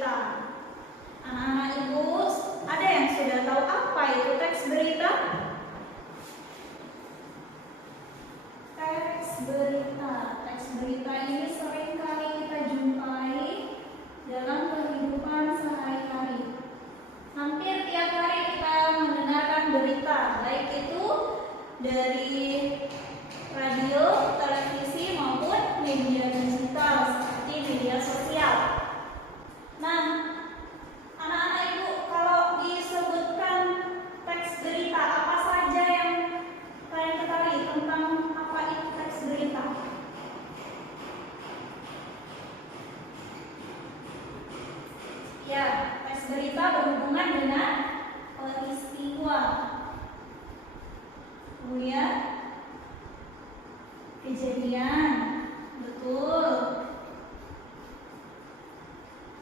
berita. Anak-anak ibu, ada yang sudah tahu apa itu teks berita? Teks berita. Teks berita ini sering kali kita jumpai dalam kehidupan sehari-hari. Hampir tiap hari kita mendengarkan berita, baik itu dari radio, televisi maupun media digital seperti media sosial. Nah, anak-anak ibu, kalau disebutkan teks berita, apa saja yang kalian ketahui tentang apa itu teks berita? Ya, teks berita berhubungan dengan peristiwa, kemudian kejadian, betul.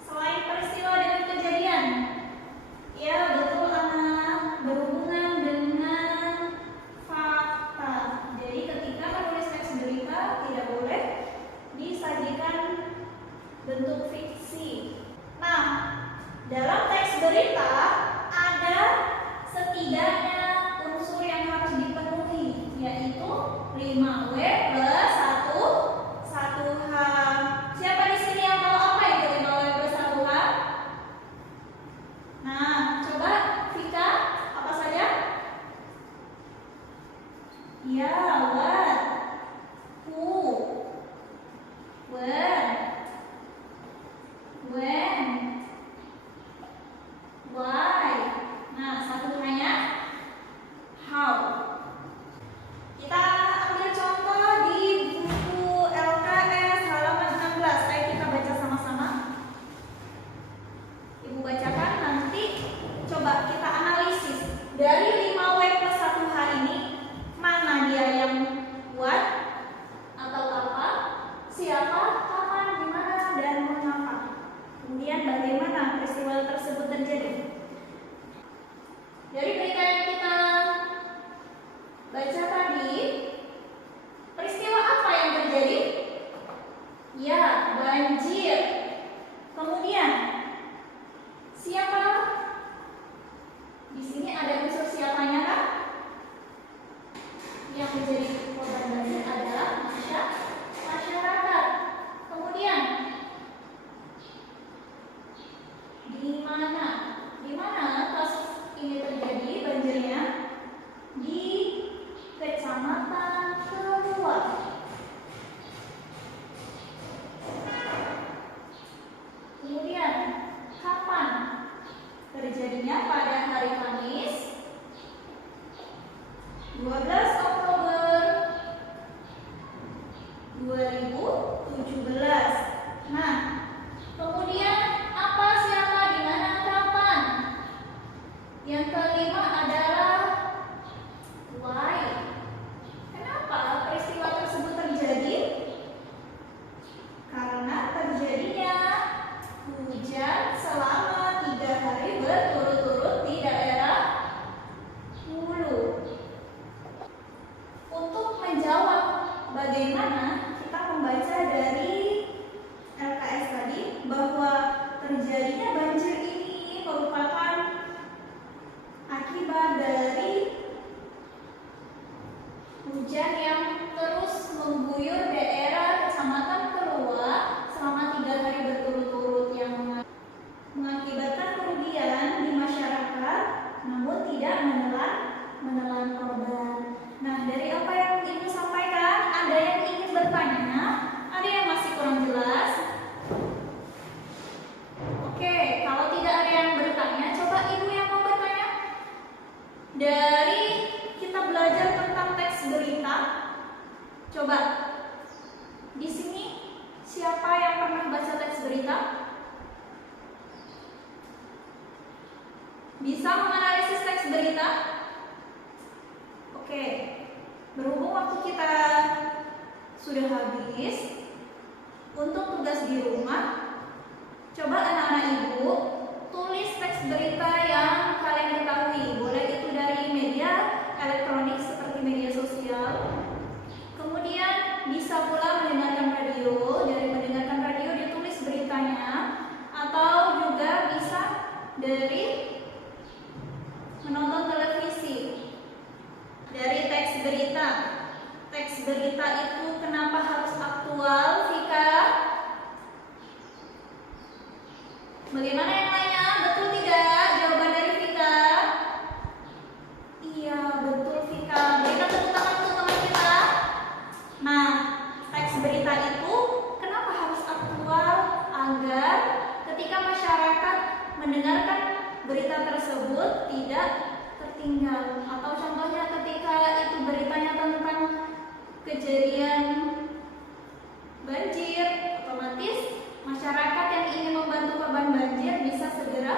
Selain peristiwa dengan kejadian, ya betul anak, berhubungan dengan fakta. Jadi ketika menulis teks berita tidak boleh disajikan bentuk fiksi. Nah, dalam teks berita ada setidaknya unsur yang harus dipenuhi, yaitu 5W plus 1H. Siapa di sini yang tahu apa itu 5W plus 1H? Nah, coba Vika, apa saja? Ya, what, who, where, when, why. Nah, satu hanya how. Kita ambil contoh di buku LKS halaman 16. Ayo kita baca sama-sama. Ibu bacakan, nanti coba kita analisis. Dari 5W plus 1H ini, mana dia yang what atau apa, siapa, kapan, dimana, dan mengapa. Kemudian bagaimana peristiwa tersebut terjadi. Dari berita yang kita baca tadi, peristiwa apa yang terjadi? Ya, banjir. Kemudian siapa? Di sini ada unsur siapanya kan? Yang menjadi korban banjir adalah masyarakat. Kemudian di mana kasus ini terjadi banjirnya? Di Kecamatan Keluar. Kemudian kapan terjadinya? Pada hari Kamis 12 Oktober 2017. Nah, kemudian apa, siapa, di mana, kapan? Yang kelima adalah why. Kenapa peristiwa tersebut terjadi? Karena terjadinya hujan selama 3 hari berturut-turut di daerah Hulu. Untuk menjawab bagaimana, kita membaca dari LKS tadi bahwa terjadinya banjir ini merupakan akibat dari hujan yang terus mengguyur daerah Kecamatan Keluar selama 3 hari berturut-turut yang mengakibatkan kerugian di masyarakat, namun tidak menelan korban. Nah, dari apa yang Ibu sampaikan, ada yang ingin bertanya? Ada yang masih kurang jelas? Oke, kalau tidak ada yang bertanya, coba Ibu yang mau bertanya. Dari kita belajar tentang teks berita, coba di sini siapa yang pernah baca teks berita? Bisa menganalisis teks berita? Oke, berhubung waktu kita sudah habis, untuk tugas di rumah, coba anak-anak ibu tulis teks berita yang kalian ketahui. Boleh itu dari media elektronik seperti media sosial. Kemudian bisa pula mendengarkan radio. Dari mendengarkan radio ditulis beritanya, atau juga mendengarkan berita tersebut tidak tertinggal. Atau contohnya ketika itu beritanya tentang kejadian banjir, otomatis masyarakat yang ingin membantu korban banjir bisa segera